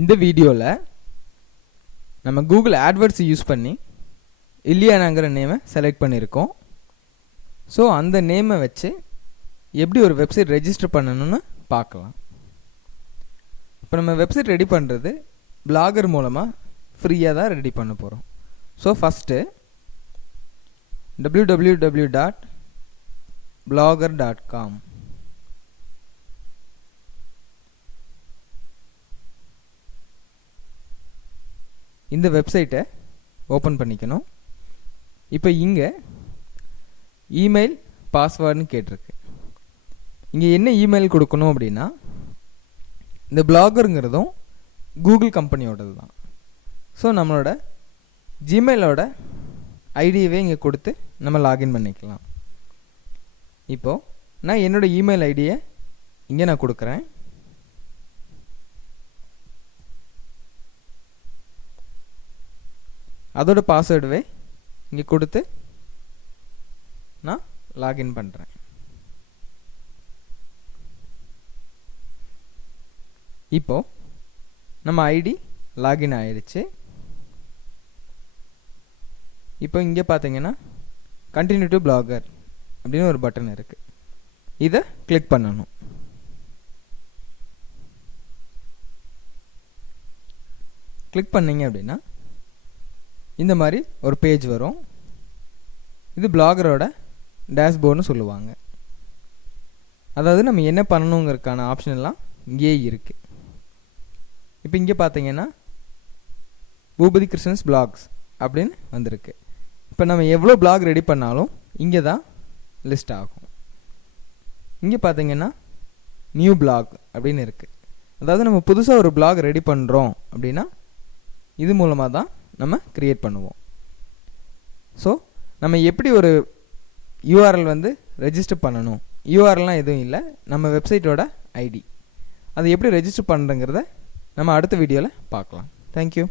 இந்த வீடியோவில் நம்ம கூகுள் AdWords யூஸ் பண்ணி இல்லியானாங்கிற நேமை செலக்ட் பண்ணியிருக்கோம். ஸோ அந்த நேமை வச்சு எப்படி ஒரு வெப்சைட் ரெஜிஸ்டர் பண்ணணும்னு பார்க்கலாம். இப்போ நம்ம வெப்சைட் ரெடி பண்ணுறது பிளாகர் மூலமாக ஃப்ரீயாக தான் ரெடி பண்ண போகிறோம். ஸோ ஃபஸ்ட்டு www.blogger.com இந்த வெப்சைட்டை ஓப்பன் பண்ணிக்கணும். இப்போ இங்கே இமெயில் பாஸ்வேர்டுன்னு கேட்டிருக்கு. இங்கே என்ன இமெயில் கொடுக்கணும் அப்படின்னா, இந்த பிளாகருங்கிறதும் கூகுள் கம்பெனியோடது தான். ஸோ நம்மளோட ஜிமெயிலோட ஐடியவே இங்கே கொடுத்து நம்ம லாகின் பண்ணிக்கலாம். இப்போது நான் என்னோடய இமெயில் ஐடியை இங்கே நான் கொடுக்குறேன். அதோட பாஸ்வேர்டுவே இங்கே கொடுத்து நான் லாகின் பண்ணுறேன். இப்போது நம்ம ஐடி லாகின் ஆயிடுச்சு. இப்போ இங்கே பார்த்தீங்கன்னா கண்டினியூ டு பிளாகர் அப்படின்னு ஒரு பட்டன் இருக்குது. இதை கிளிக் பண்ணணும். கிளிக் பண்ணிங்க அப்படின்னா இந்த மாதிரி ஒரு பேஜ் வரும். இது பிளாகரோட டேஷ்போர்டுன்னு சொல்லுவாங்க. அதாவது நம்ம என்ன பண்ணணுங்கிறதுக்கான ஆப்ஷன் எல்லாம் இங்கேயே இருக்குது. இப்போ இங்கே பார்த்தீங்கன்னா பூபதி கிருஷ்ணன்ஸ் பிளாக்ஸ் அப்படின்னு வந்திருக்கு. இப்போ நம்ம எவ்வளோ பிளாக் ரெடி பண்ணாலும் இங்கே தான் லிஸ்ட் ஆகும். இங்கே பார்த்தீங்கன்னா நியூ பிளாக் அப்படின்னு இருக்குது. அதாவது நம்ம புதுசாக ஒரு பிளாக் ரெடி பண்ணுறோம் அப்படின்னா இது மூலமாக தான் நம்ம கிரியேட் பண்ணுவோம். ஸோ நம்ம எப்படி ஒரு யூஆர்எல் வந்து ரெஜிஸ்டர் பண்ணணும், யூஆர்எல்லாம் எதுவும் இல்லை, நம்ம வெப்சைட்டோட ஐடி, அதை எப்படி ரெஜிஸ்டர் பண்ணுறங்கிறத நம்ம அடுத்த வீடியோவில் பார்க்கலாம். தேங்க்யூ.